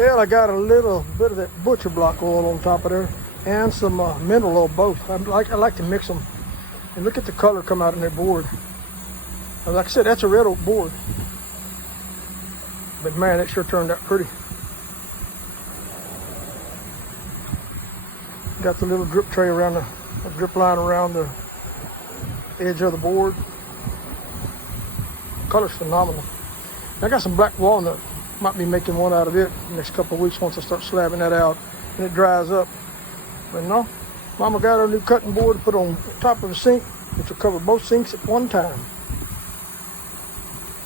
Well, I got a little bit of that butcher block oil on top of there and some mineral oil both. I like to mix them. And look at the color come out in their board. And like I said, that's a red oak board. But man, it sure turned out pretty. Got the little drip tray around the drip line around the edge of the board. Color's phenomenal. I got some black walnut. Might be making one out of it in the next couple of weeks once I start slabbing that out and it dries up. But no, Mama got her new cutting board to put on top of the sink, which will cover both sinks at one time.